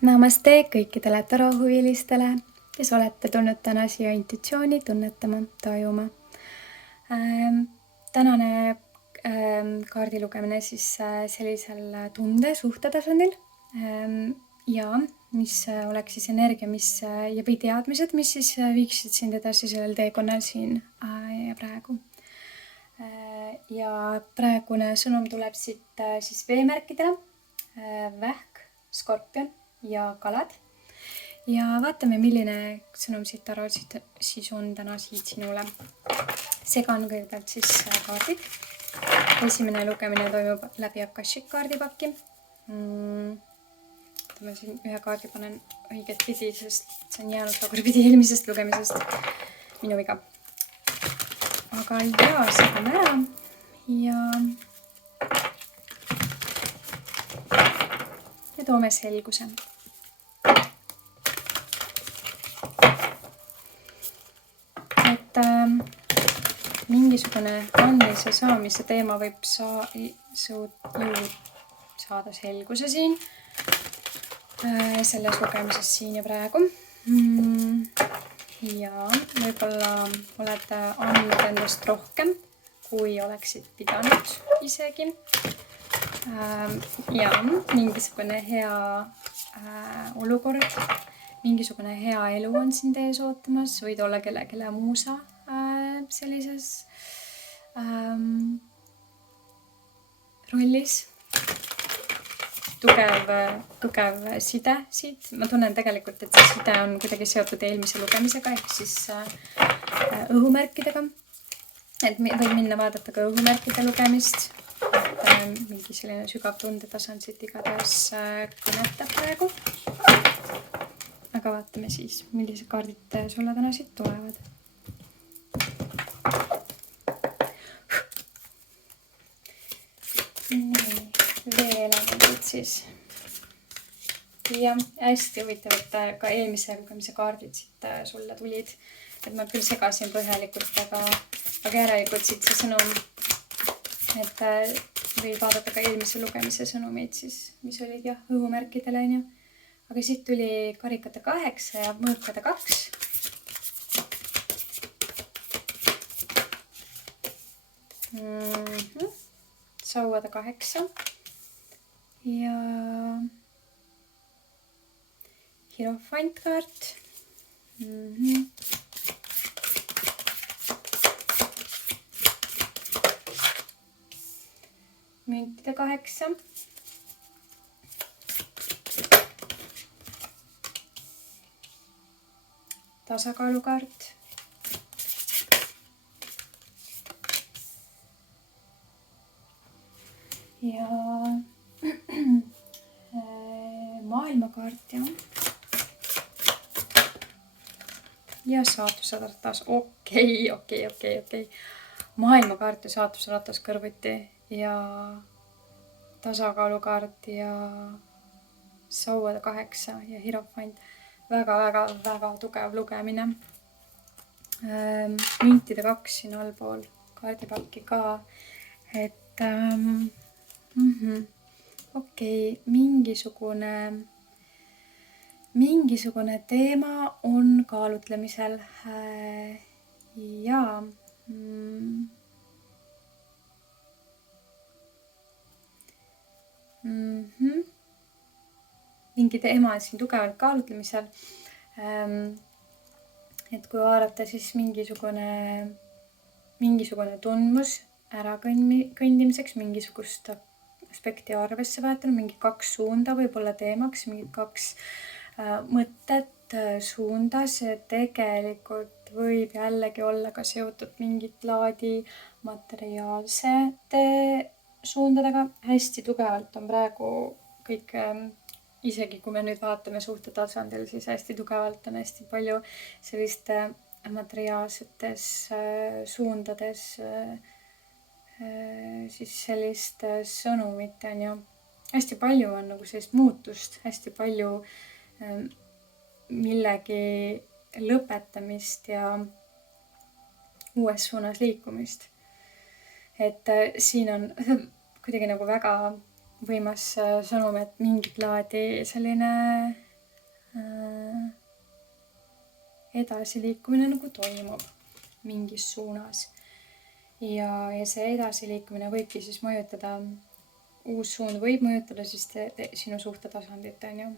Namaste kõikidele tarohuvilistele, kes olete tulnud täna siia intuitsiooni tunnetama, tajuma. Tänane kaardilugemine siis sellisel suhte tasandil ja mis oleks siis energia, või teadmised, mis siis viiksid sind edasi sellel teekonnal siin ja praegu. Ja praegune sõnum tuleb siit siis veemärkidele, Vähk, Skorpion ja Kalad. Ja vaatame, milline sõnum siit tarot siis on täna siit sinule. Segan kõigepealt siis kaardid. Esimene lugemine toimub läbi Akashik kaardipakki. Ma siin ühe kaardi panen õiget pidi, sest see on jäänud tagurpidi eelmisest lugemisest. Minu viga. Aga jaa, segame ära ja toome selguse. Et mingisugune andmise saamise teema võib saada selguse siin selles lugemises siin ja praegu. Ja võib-olla olete andnud endast rohkem, kui oleksid pidanud isegi. Ja mingisugune hea olukord, mingisugune hea elu on siin tees ootamas, võid olla kelle muusa sellises rollis. Tugev side siit. Ma tunnen tegelikult, et see side on kuidagi seotud eelmise lugemisega ehk siis õhumärkidega. Et võib minna vaadata ka õhumärkide lugemist. Mingi selline sügav tundetasand siit igatahes kõnetab praegu. Aga vaatame siis, millised kaardid sulle täna siit tulevad. Nii, veeelemendid siis. Ja hästi huvitav, et ka eelmise lugemise kaardid siit sulle tulid. Et ma küll segasin põhjalikult, aga järelikult siit see sõnum, et või vaadata ka eelmise lugemise sõnumeid siis, mis olid jah õhumärkidele, on ju. Aga siit tuli karikate 8 ja mõõkade 2. Sauade 8 ja hierophantkaart. Müntide 8. Tasakaalukaart. Ja maailmakaart, jah. Ja saatusratas. Okei. Maailmakaart ja saatusratas kõrvuti. Ja tasakaalukaart ja sauade 8 ja hierophant. Väga tugev lugemine. Müntide 2 siin allpool kaardipakki ka. Et okei, mingisugune teema on kaalutlemisel ja mingi teema on siin tugevalt kaalutlemisel. Et kui vaadata, siis mingisugune tundmus ära kõndimiseks, mingisugust aspekti arvesse võetanud, mingi 2 suunda võib olla teemaks, mingi 2 mõtet suunda. See tegelikult võib jällegi olla ka seotud mingit laadi materiaalsete suundadega. Hästi tugevalt on praegu kõik, isegi kui me nüüd vaatame suhte tasandil, siis hästi tugevalt on hästi palju selliste materiaalsetes suundades siis sellist sõnumit, on ju. Hästi palju on nagu sellist muutust, hästi palju millegi lõpetamist ja uues suunas liikumist. Et siin on kuidagi nagu väga võimas sõnum, et mingit laadi selline edasiliikumine nagu toimub mingis suunas. Ja see edasiliikumine võibki siis mõjutada, uus suund võib mõjutada siis sinu suhtetasandit, on ju.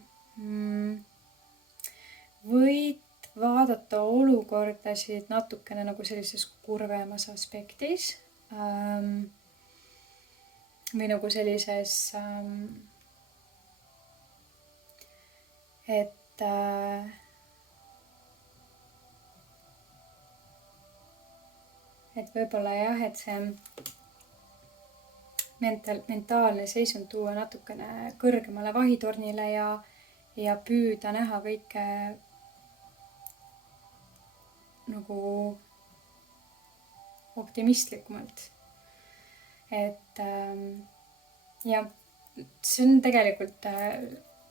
Võid vaadata olukordasid natukene nagu sellises kurvemas aspektis või nagu sellises, et võib-olla jah, et see mentaalne seisund tuua natukene kõrgemale vahitornile ja püüda näha kõike nagu optimistlikumalt. Et jah, see on tegelikult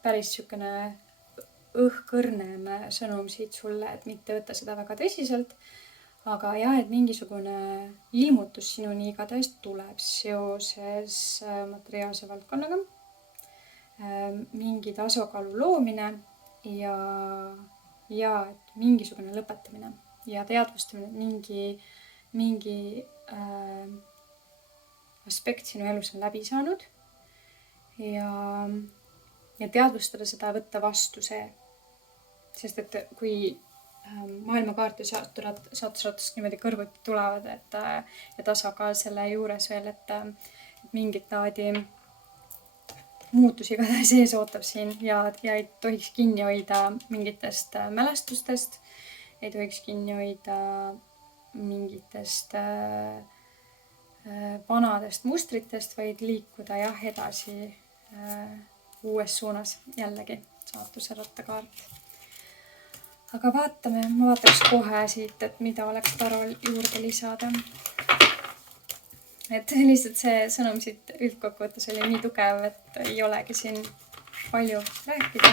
päris sükene õhkõrnem sõnum siit sulle, et mitte võtta seda väga tõsiselt. Aga jah, et mingisugune ilmutus sinuni igatahes tuleb seoses materiaalse valdkonnaga. Mingi tasakaalu loomine ja et mingisugune lõpetamine ja teadvustamine, mingi aspekt sinu elus on läbi saanud ja teadvustada seda, võtta vastu see. Sest et kui maailmakaarti saatusrattast niimoodi kõrvuti tulevad, ja tasakaal selle juures veel, et mingit laadi muutusi igatahes ees ootab siin ja ei tohiks kinni hoida mingitest mälestustest, ei tohiks kinni hoida mingitest vanadest mustritest, vaid liikuda jah edasi uues suunas jällegi saatuse rattakaart. Aga vaatame, ma vaataks kohe siit, et mida oleks tarol juurde lisada. Et lihtsalt see sõnum siit üldkokkuvõttes oli nii tugev, et ei olegi siin palju rääkida.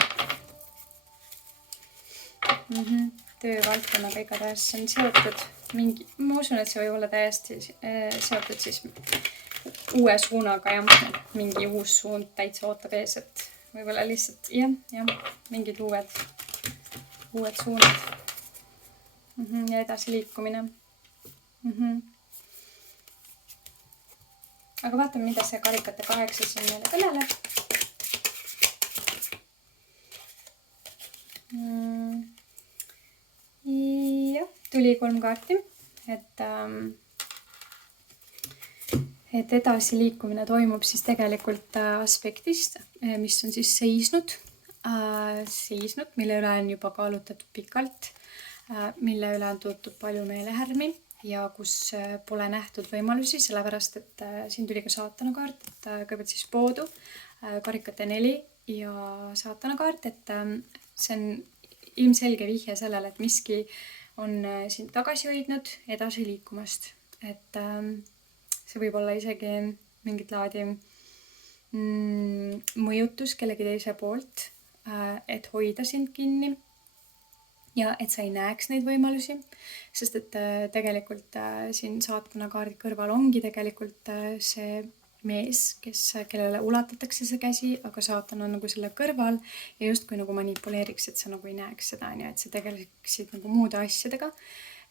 Töövaldkonnaga igatahes on seotud mingi, ma usun, et see võib olla täiesti seotud siis uue suunaga ja mingi uus suund täitsa ootab ees, et võib-olla lihtsalt mingid uued suunad ja edasiliikumine. Aga vaatame, mida see karikate 8 siin meile kõneleb. Jah, tuli 3 kaarti, et edasiliikumine toimub siis tegelikult aspektist, mis on siis seisnud, mille üle on juba kaalutatud pikalt, mille üle on tuntud palju meelehärmi ja kus pole nähtud võimalusi, sellepärast et siin tuli ka saatana kaart, et kõigepealt siis poodu, karikate 4 ja saatana kaart, et see on ilmselge vihje sellele, et miski on sind tagasi hoidnud edasi liikumast, et see võib olla isegi mingit laadi mõjutus kellegi teise poolt, et hoida sind kinni ja et sa ei näeks neid võimalusi, sest et tegelikult siin saatana kaardi kõrval ongi tegelikult see mees, kellele ulatatakse see käsi, aga saatan on nagu selle kõrval ja justkui nagu manipuleeriks, et sa nagu ei näeks seda, et sa tegeleksid nagu muude asjadega,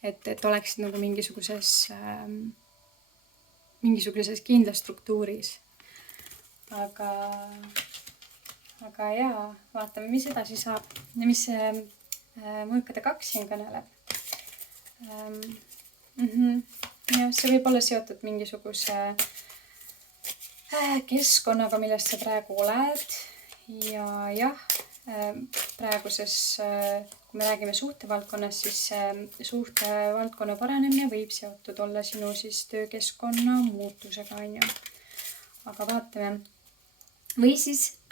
et oleksid nagu mingisuguses kindlas struktuuris. Aga jaa, vaatame, mis edasi saab ja mis see mõõkade 2 siin kõneleb. Ja see võib olla seotud mingisuguse keskkonnaga, millest sa praegu oled ja jah, praeguses, kui me räägime suhtevaldkonnas, siis suhtevaldkonna paranemine võib seotud olla sinu siis töökeskkonna muutusega, on ju. Aga vaatame. Või siis,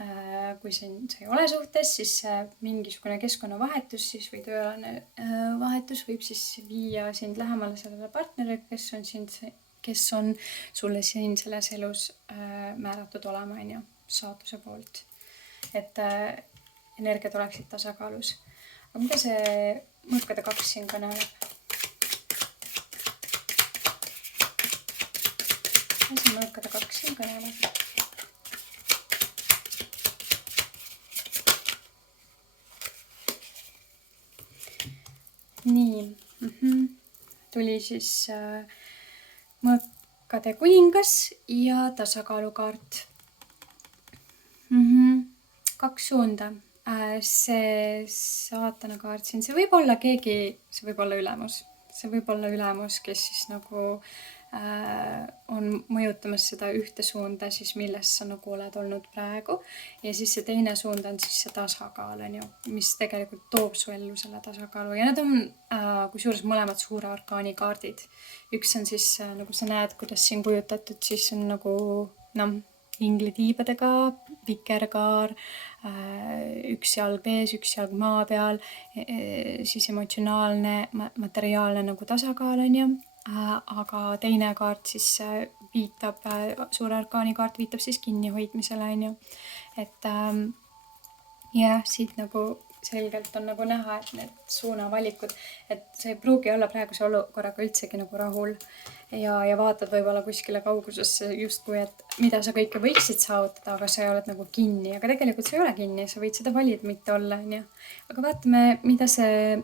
kui sa ei ole suhtes, siis mingisugune keskkonnavahetus siis või tööalane vahetus võib siis viia sind lähemale sellele partnerile, kes on sulle siin selles elus määratud olema, on ju, saatuse poolt. Et energiat oleksid tasakaalus. Aga mida see mõõkade 2 siin kõneleb? Mis see mõõkade 2 siin kõneleb? nii. Tuli siis mõõkade kuningas ja tasakaalukaart. 2 suunda. See saatanakaart siin, see võib olla keegi, see võib olla ülemus. See võib olla ülemus, kes siis nagu on mõjutamas seda ühte suunda, siis milles sa nagu oled olnud praegu. Ja siis see teine suund on siis see tasakaal, on ju, mis tegelikult toob su ellu selle tasakaalu. Ja need on kusjuures mõlemad suure arkaani kaardid. Üks on siis, nagu sa näed, kuidas siin kujutatud, siis on nagu inglitiibadega, vikerkaar, üks jalg ees, üks jalg maa peal, siis emotsionaalne, materiaalne nagu tasakaal, on ju. Aga teine kaart siis viitab, suure arkaani kaart viitab siis kinnihoidmisele, on ju. Et siit nagu selgelt on nagu näha, et need suunavalikud, et sa ei pruugi olla praeguse olukorraga üldsegi nagu rahul ja vaatad võib-olla kuskile kaugusesse justkui, et mida sa kõike võiksid saavutada, aga sa oled nagu kinni, aga tegelikult sa ei ole kinni, sa võid seda valida mitte olla, on ju. Aga vaatame, mida see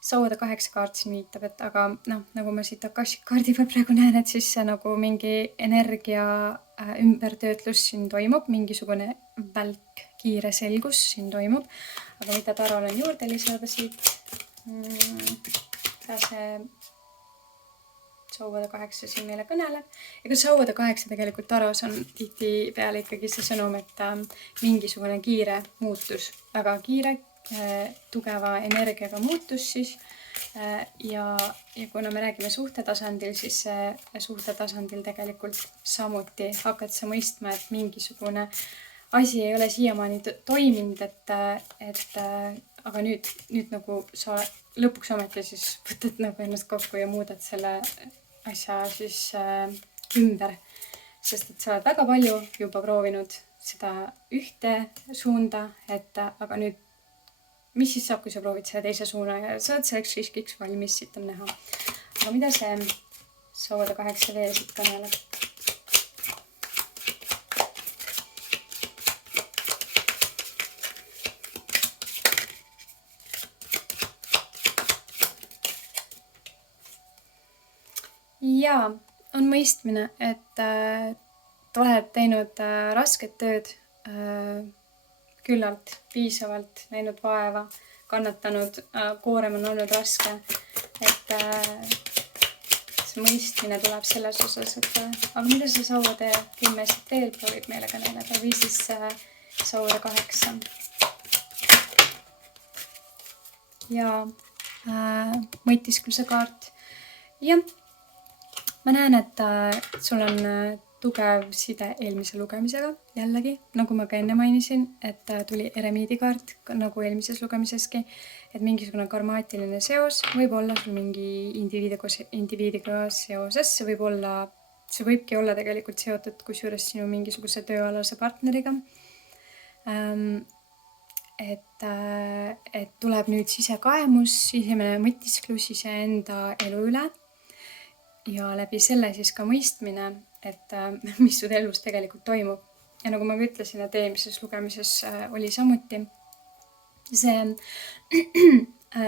sauade 8 kaart siin viitab, et aga nagu ma siit Akashic kaardi peal praegu näen, et siis see nagu mingi energia ümbertöötlus siin toimub, mingisugune välk, kiire selgus siin toimub. Aga mida Tarol on juurde lisada siit? See sauade 8 siin meile kõneleb. Ega sauade 8 tegelikult Taros on tihti peale ikkagi see sõnum, et mingisugune kiire muutus, väga kiire, tugeva energiaga muutus siis. Ja kuna me räägime suhtetasandil, siis suhtetasandil tegelikult samuti hakkad sa mõistma, et mingisugune asi ei ole siiamaani toiminud, et aga nüüd nagu sa lõpuks ometi siis võtad nagu ennast kokku ja muudad selle asja siis ümber. Sest et sa oled väga palju juba proovinud seda ühte suunda, et aga nüüd mis siis saab, kui sa proovid selle teise suuna ja sa oled selleks riskiks valmis, siit on näha. Aga mida see sauade 8 veel siit kõneleb? Ja on mõistmine, et oled teinud rasket tööd küllalt, piisavalt, näinud vaeva, kannatanud, koorem on olnud raske, et see mõistmine tuleb selles osas, et aga mida see sauade 10 siit veel proovib meile kõneleda või siis sauade 8. Ja mõtiskluse kaart. Ja ma näen, et sul on tugev side eelmise lugemisega, jällegi, nagu ma ka enne mainisin, et tuli eremiidi kaart, nagu eelmises lugemiseski, et mingisugune karmaatiline seos võib olla sul mingi indiviidiga seoses, see võibki olla tegelikult seotud kusjuures sinu mingisuguse tööalase partneriga. Et tuleb nüüd sisekaemus, sisemine mõtisklus iseenda elu üle ja läbi selle siis ka mõistmine, et mis su elus tegelikult toimub. Ja nagu ma ütlesin, et eelmises lugemises oli samuti see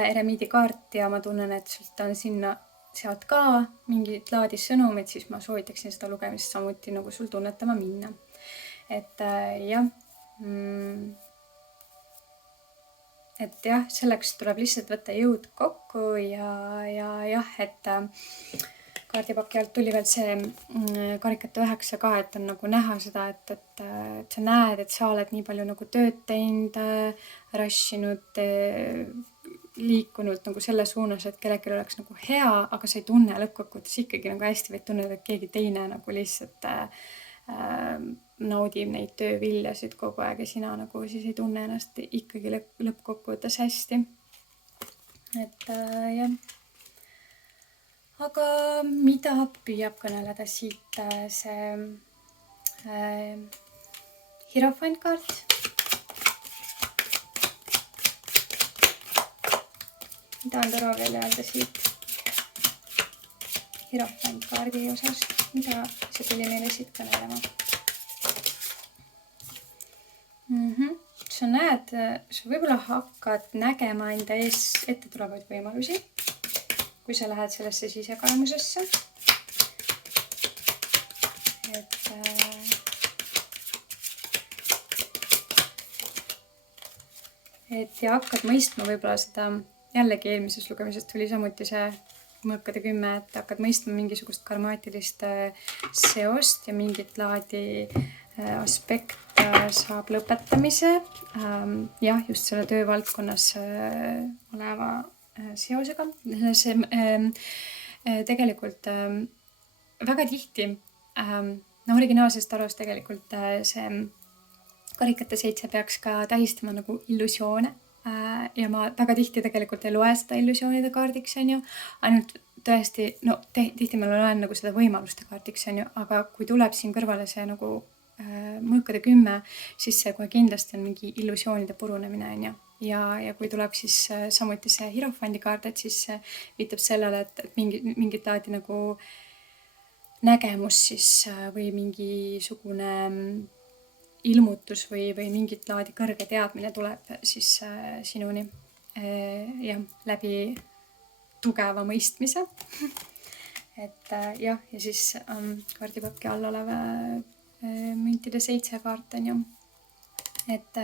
eremiidi kaart ja ma tunnen, et sult on sealt ka mingid laadi sõnumid, siis ma soovitaksin seda lugemist samuti nagu sul tunnetama minna. Et jah, selleks tuleb lihtsalt võtta jõud kokku ja et kaardipaki alt tuli veel see karikate 9 ka, et on nagu näha seda, et sa näed, et sa oled nii palju nagu tööd teinud, rassinud, liikunud nagu selle suunas, et kellelgi oleks nagu hea, aga sa ei tunne lõppkokkuvõttes ikkagi nagu hästi, vaid tunned, et keegi teine nagu lihtsalt naudib neid tööviljasid kogu aeg ja sina nagu siis ei tunne ennast ikkagi lõppkokkuvõttes hästi. Et jah. Aga mida püüab kõneleda siit see Hierophant kaart? Mida on Taro veel öelda siit Hierophant kaardi osas? Mida see tuli meile siit kõnelema? sa näed, sa võib-olla hakkad nägema enda ees ette tulevaid võimalusi, kui sa lähed sellesse sisekaemusesse. Et ja hakkad mõistma võib-olla seda, jällegi eelmises lugemises tuli samuti see mõõkade 10, et hakkad mõistma mingisugust karmaatilist seost ja mingit laadi aspekt saab lõpetamise. Jah, just selle töövaldkonnas oleva seosega. See tegelikult väga tihti, originaalsest arust tegelikult see karikate 7 peaks ka tähistama nagu illusioone. Ja ma väga tihti tegelikult ei loe seda illusioonide kaardiks, on ju. Ainult tõesti, tihti ma loen nagu seda võimaluste kaardiks, on ju. Aga kui tuleb siin kõrvale see nagu mõõkade 10, siis see kohe kindlasti on mingi illusioonide purunemine, on ju. Ja kui tuleb siis samuti see hierofandi kaart, et siis viitab sellele, et mingit laadi nagu nägemus siis või mingisugune ilmutus või mingit laadi kõrge teadmine tuleb siis sinuni jah, läbi tugeva mõistmise. Et jah, ja siis kaardipaki all olev müntide 7 kaart, on ju. Et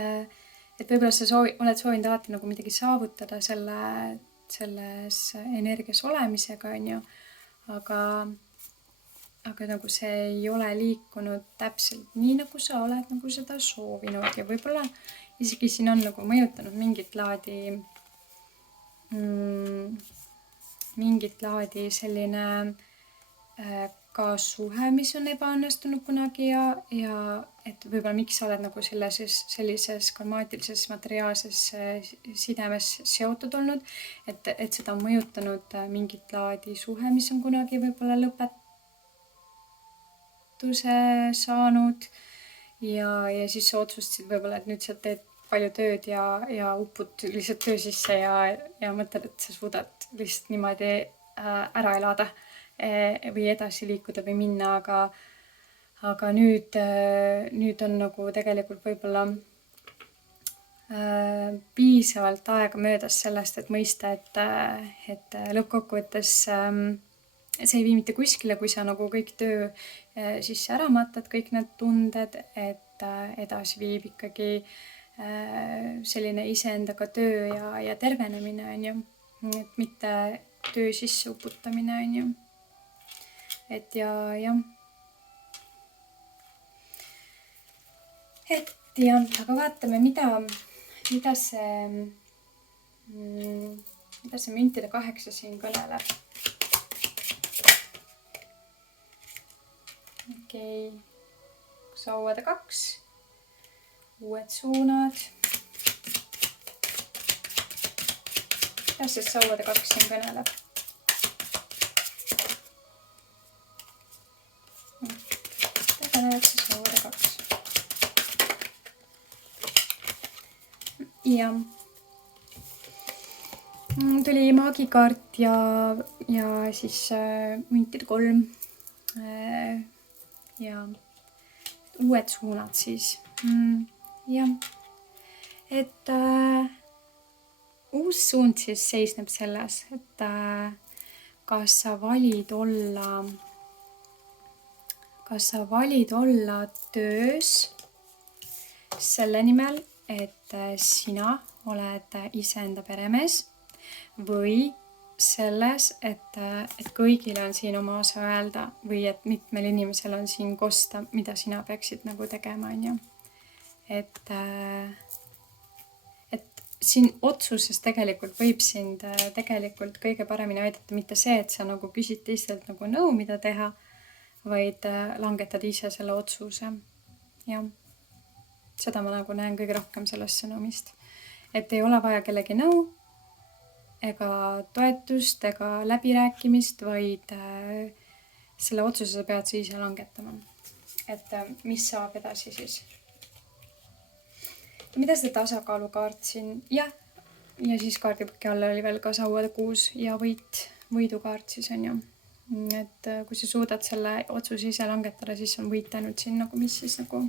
võib-olla sa oled soovinud alati nagu midagi saavutada selles energias olemisega, on ju. Aga nagu see ei ole liikunud täpselt nii, nagu sa oled nagu seda soovinud ja võib-olla isegi siin on nagu mõjutanud mingit laadi selline ka suhe, mis on ebaõnnestunud kunagi ja et võib-olla miks sa oled nagu sellises karmaatilises materiaalses sidemes seotud olnud, et seda on mõjutanud mingit laadi suhe, mis on kunagi võib-olla saanud ja siis sa otsustasid võib-olla, et nüüd sa teed palju tööd ja upud lihtsalt töö sisse ja mõtled, et sa suudad lihtsalt niimoodi ära elada või edasi liikuda või minna, aga nüüd on nagu tegelikult võib-olla piisavalt aega möödas sellest, et mõista, et lõppkokkuvõttes see ei vii mitte kuskile, kui sa nagu kõik töö sisse ära matad, kõik need tunded, et edasi viib ikkagi selline iseendaga töö ja tervenemine, on ju. Et mitte töö sisse uputamine, on ju. Et jah. Et jah, aga vaatame, mida see müntide 8 siin kõneleb. Okei, sauade 2, uued suunad. Kuidas see sauade 2 siin kõneleb? Kõneleb see sauade 2. Ja tuli maagikaart ja siis müntide 3. Ja uued suunad siis. Jah. Et uus suund siis seisneb selles, et kas sa valid olla töös selle nimel, et sina oled iseenda peremees või selles, et kõigil on siin oma osa öelda või et mitmel inimesel on siin kosta, mida sina peaksid nagu tegema, on ju. Et siin otsuses tegelikult võib sind tegelikult kõige paremini aidata mitte see, et sa nagu küsid teistelt nagu nõu, mida teha, vaid langetad ise selle otsuse. Jah. Seda ma nagu näen kõige rohkem sellest sõnumist. Et ei ole vaja kellegi nõu, ega toetust, ega läbirääkimist, vaid selle otsuse sa pead sa ise langetama. Et mis saab edasi siis? Mida see tasakaalukaart siin? Jah, ja siis kaardipaki all oli veel ka sauade 6 ja võidukaart siis on ju. Et kui sa suudad selle otsuse ise langetada, siis on võit ainult siin, nagu mis siis nagu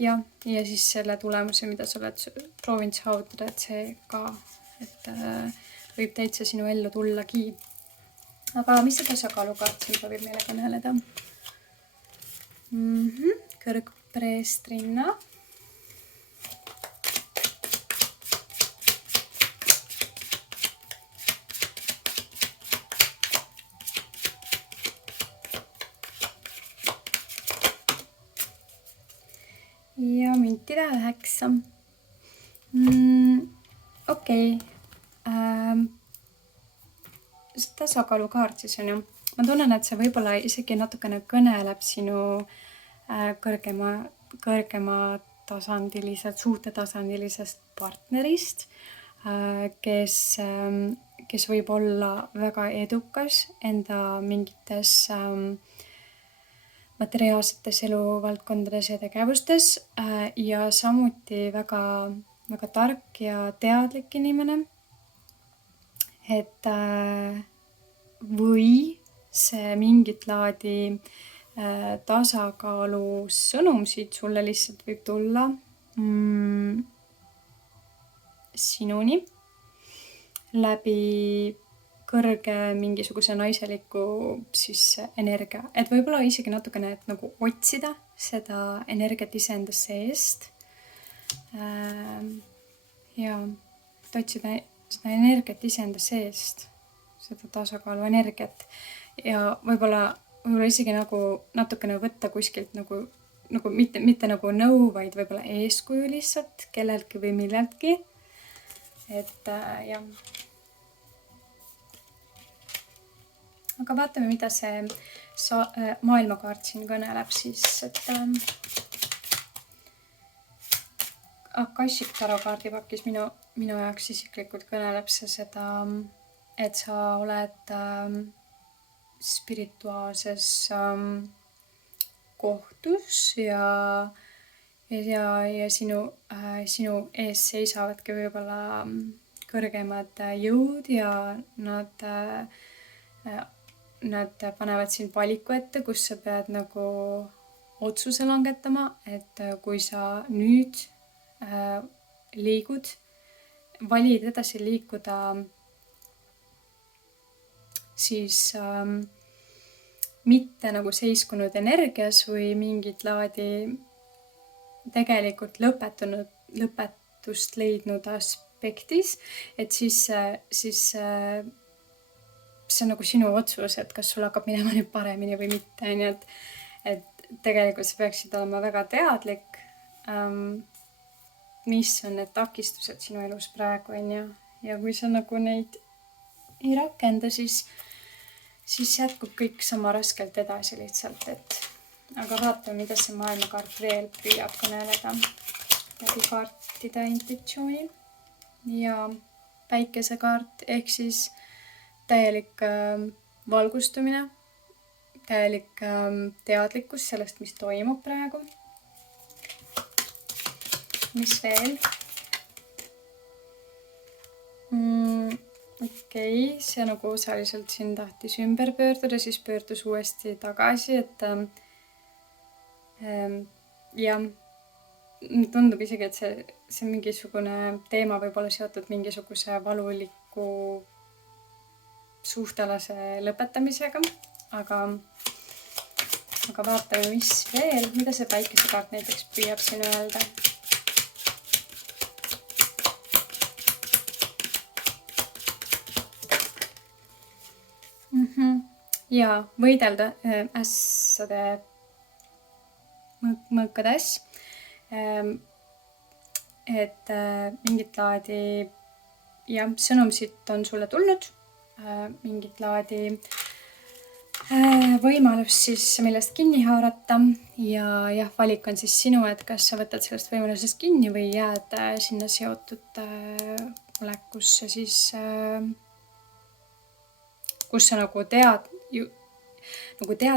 ja siis selle tulemuse, mida sa oled proovinud saavutada, et see ka, et võib täitsa sinu ellu tullagi. Aga mis see tasakaalukaart siin proovib meile kõneleda? Kõrgpreestrinna. Ja müntide 9. Okei. Tasakaalukaart siis on ju. Ma tunnen, et see võib-olla isegi natukene kõneleb sinu kõrgema tasandilisest, suhtetasandilisest partnerist, kes võib olla väga edukas enda mingites materiaalsetes eluvaldkondades ja tegevustes ja samuti väga, väga tark ja teadlik inimene. Et või see mingit laadi tasakaalu sõnum siit sulle lihtsalt võib tulla sinuni läbi kõrge mingisuguse naiseliku siis energia. Et võib-olla isegi natukene, et nagu otsida seda energiat iseenda seest. Ja et otsida seda energiat iseenda seest, seda tasakaalu energiat. Ja võib-olla isegi nagu natukene võtta kuskilt nagu mitte nagu nõu, vaid võib-olla eeskuju lihtsalt kelleltki või milleltki. Et jah. Aga vaatame, mida see maailmakaart siin kõneleb siis, et Akashik tarokaardi pakis minu jaoks isiklikult kõneleb see seda, et sa oled spirituaalses kohtus ja sinu ees seisavadki võib-olla kõrgemad jõud ja nad panevad sind valiku ette, kus sa pead nagu otsuse langetama, et kui sa nüüd valid edasi liikuda siis mitte nagu seiskunud energias või mingit laadi tegelikult lõpetust leidnud aspektis, et siis see on nagu sinu otsus, et kas sul hakkab minema nüüd paremini või mitte. Nii et tegelikult sa peaksid olema väga teadlik, mis on need takistused sinu elus praegu on ju. Ja kui sa nagu neid ei rakenda, siis jätkub kõik sama raskelt edasi lihtsalt. Aga vaatame, mida see maailmakaart veel püüab kõneleda läbi kaartide intuitsioonil. Ja päikesekaart ehk siis täielik valgustumine, täielik teadlikkus sellest, mis toimub praegu. Mis veel? Okei, see nagu osaliselt siin tahtis ümber pöörduda, siis pöördus uuesti tagasi, et ja tundub isegi, et see mingisugune teema võib olla seotud mingisuguse valuliku suhtelase lõpetamisega, aga vaatame, mis veel, mida see päikesekaart näiteks püüab siin öelda. Ja võidelda ässade mõõkades, et mingit laadi sõnum siit on sulle tulnud, mingit laadi võimalus siis, millest kinni haarata ja valik on siis sinu, et kas sa võtad sellest võimalusest kinni või jääd sinna seotud olekusse siis, kus sa nagu tead,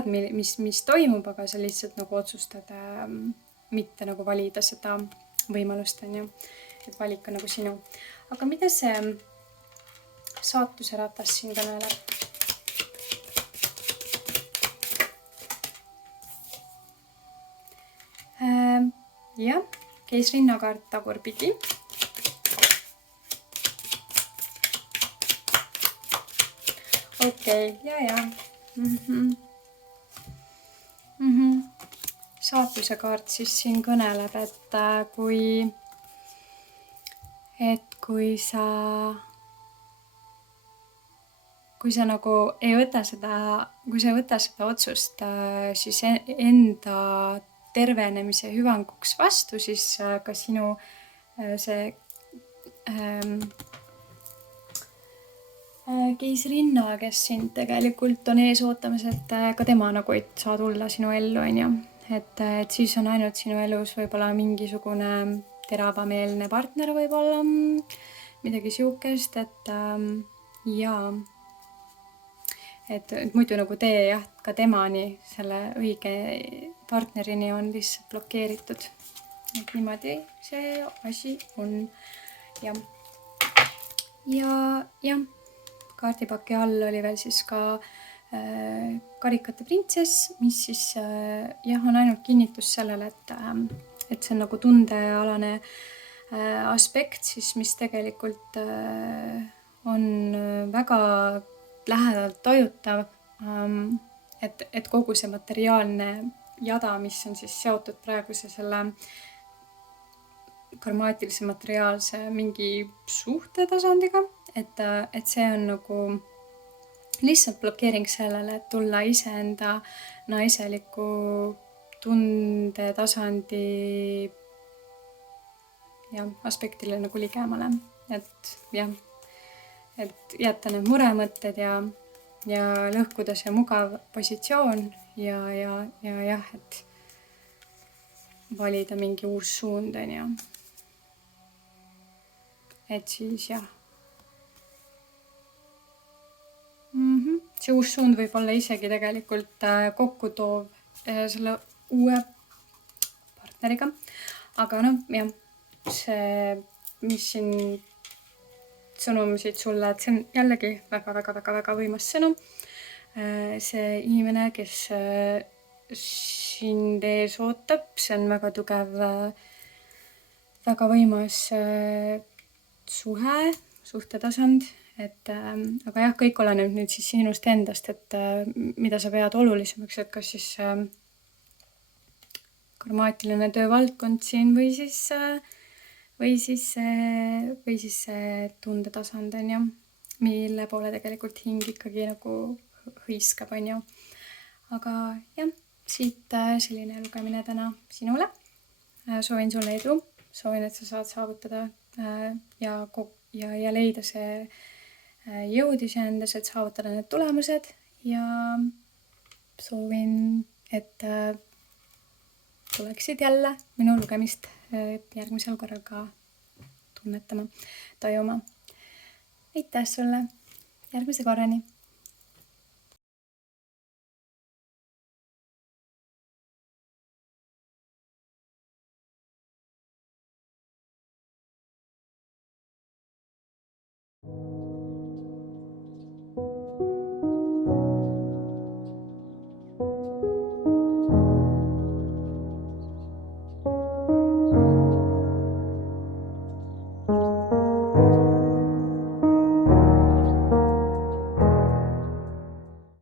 mis toimub, aga sa lihtsalt nagu otsustad mitte nagu valida seda võimalust, on ju, et valik on nagu sinu. Aga mida see saatuse ratas siin kõneleb? ja keisrinnakaart tagurpidi. Okei, ja. Saatuse kaart siis siin kõneleb, et kui sa nagu ei võta seda otsust siis enda tervenemise hüvanguks vastu, siis ka sinu see keisrinna, kes sind tegelikult on ees ootamas, et ka tema nagu ei saa tulla sinu ellu, onju. Et siis on ainult sinu elus võib-olla mingisugune teravameelne partner võib-olla, midagi siukest, et muidu nagu tee jah, ka temani, selle õige partnerini on lihtsalt blokeeritud. Et niimoodi see asi on. Ja kaardipaki all oli veel siis ka karikate printsess, mis siis on ainult kinnitus sellele, et see on nagu tundealane aspekt siis, mis tegelikult on väga lähedalt tajutav, et kogu see materiaalne jada, mis on siis seotud praeguse selle karmaatilise materiaalse mingi suhtetasandiga, et see on nagu lihtsalt blokeering sellele, et tulla iseenda naiseliku tundetasandi aspektile nagu ligemale. Et jätta need muremõtted ja lõhkuda see mugav positsioon ja jah, et valida mingi uus suund, onju. Et siis jah. See uus suund võib olla isegi tegelikult kokku toov selle uue partneriga. Aga jah, see, mis siin sõnum siit sulle, et see on jällegi väga võimas sõnum. See inimene, kes sind ees ootab, see on väga tugev, väga võimas suhtetasand. Aga jah, kõik oleneb nüüd siis sinust endast, et mida sa pead olulisemaks, et kas siis karmaatiline töövaldkond siin või siis see tundetasand, onju, mille poole tegelikult hing ikkagi nagu hõiskab, onju. Aga jah, siit selline lugemine täna sinule. Soovin sulle edu, soovin, et sa saad saavutada ja leida see jõud iseendas, et saavutada need tulemused ja soovin, et tuleksid jälle minu lugemist järgmisel korral ka tunnetama, tajuma. Aitäh sulle, järgmise korrani!